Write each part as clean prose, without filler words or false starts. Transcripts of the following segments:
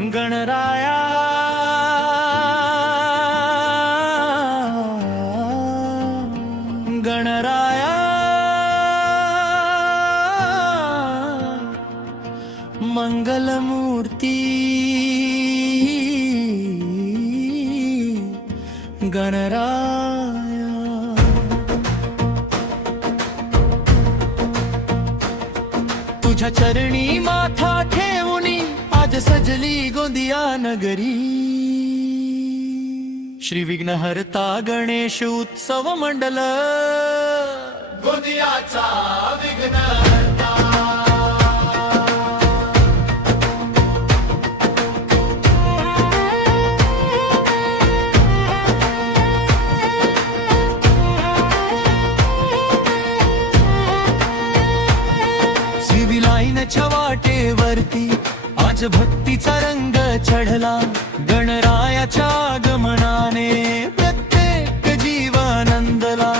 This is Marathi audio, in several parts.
गणराया गणराया मंगलमूर्ती गणराया तुझ्या चरणी माथा ठेवूनी आज सजली गोंदिया नगरी। श्री विघ्नहर्ता गणेश उत्सव मंडल गोंदियाचा विघ्नहर्ता। सिविलाईनच्या वाटेवरती आज भक्तीचा रंग चढला। गणरायाच्या आगमनाने प्रत्येक जीव आनंदला।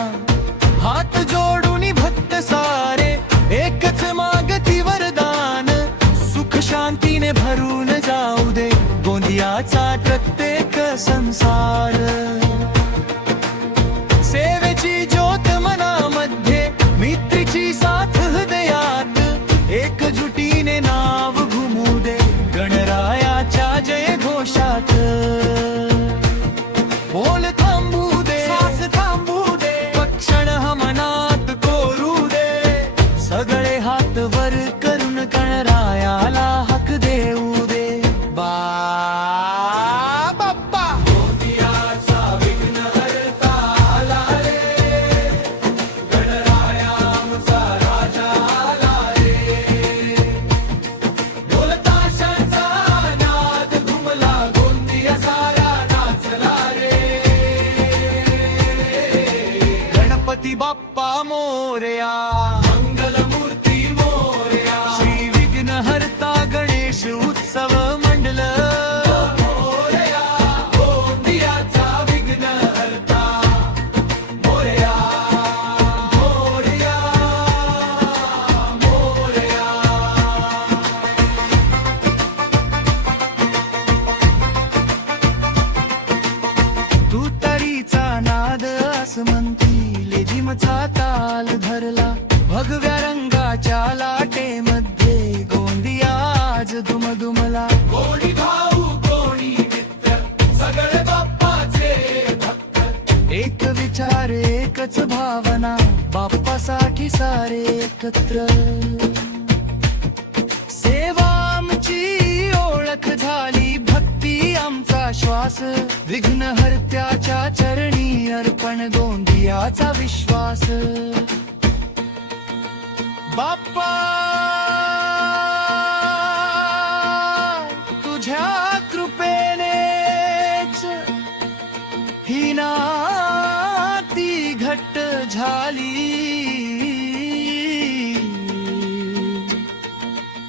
हात जोडून भक्त सारे एकच मागती वरदान। सुख शांतीने भरून जाऊ दे गोंदियाचा प्रत्येक संसार। सेवेची ज्योत मनामध्ये मित्रीची साथ हृदयात। एकजुटीने नाव घुमू दे गणरायाच्या जय घोषात। बोल थांबू दे श्वास थांबू दे क्षण मनात कोरू दे। सगळे हात वर करून गणरायाला हाक देऊ दे। बाप्पा गोंदियाचा विघ्नहर्ता आला रे। गणराया आमचा राजा आला रे। ढोल ताशांचा नाद घुमला गोंदिया सारा नाचला रे। गणपती बाप्पा मोरया मंगलमूर्ती मोरया। श्री विघ्नहर्ता गणेश उत्सव मंडल मोरया। गोंदियाचा विघ्नहर्ता मोरया मोरया मोरया। तुतारीचा नाद आसमंती लेझिमचा ताल धरला। भगव्या रंगाच्या लाटेमध्ये गोंदिया आज दुमदुमला। कोणी भाऊ कोणी मित्र सगळे बाप्पाचे भक्त। एक विचार एकच भावना बाप्पासाठी सारे एकत्र। सेवा आमची ओळख झाली भक्ती आमचा श्वास। विघ्नहर्त्याच्या चरणी अर्पण गोंदियाचा विश्वास। बाप्पा तुझ्या कृपेनेच ही नाती घट्ट झाली।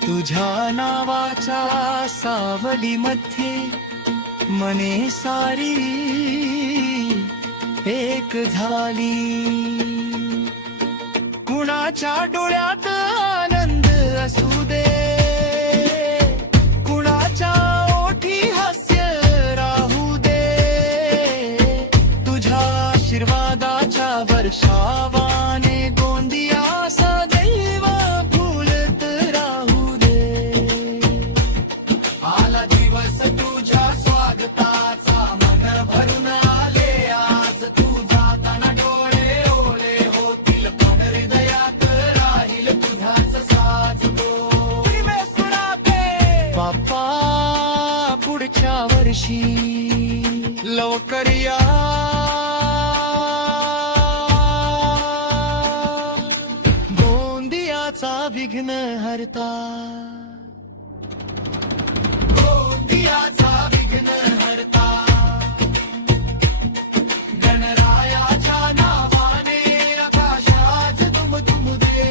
तुझ्या नावाच्या सावलीमध्ये मने सारी एक झाली। कुणाच्या डोळ्यात आनंद असू दे कुणाच्या ओठी हास्य राहू दे। तुझ्या आशीर्वादाच्या वर्षावाने गोंदिया सदैव फुलत राहू दे। आला दिवस तुझ्या स्वागताचा मन भरून आले आज। तू जाताना डोळे ओले होतील पण हृदयात राहील तुझाच साज तो। बाप्पा पुढच्या वर्षी लवकर या। गोंदियाचा विघ्नहर्ता गोंदियाचा विघ्नहर्ता। गणरायाच्या नावाने आकाशात दुमदुम दे।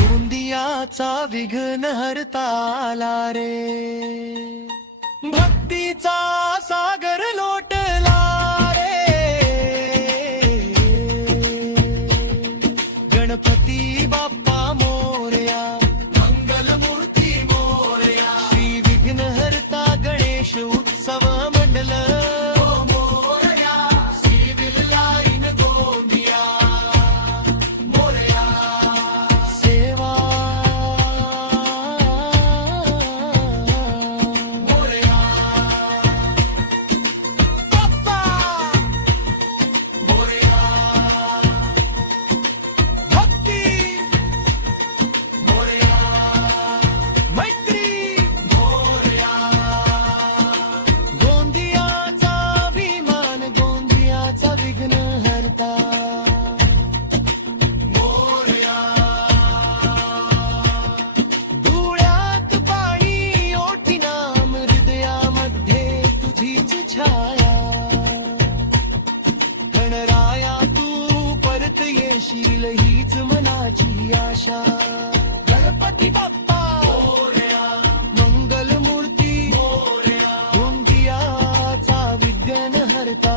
गोंदियाचा विघ्नहर्ता आला रे। भक्तीचा सागर लोटला रे। गणपती बाप्पा मोरया मंगलमूर्ती आशा गणपती बाप्पा मंगल मूर्ती धुंदियाचा विघ्न हरता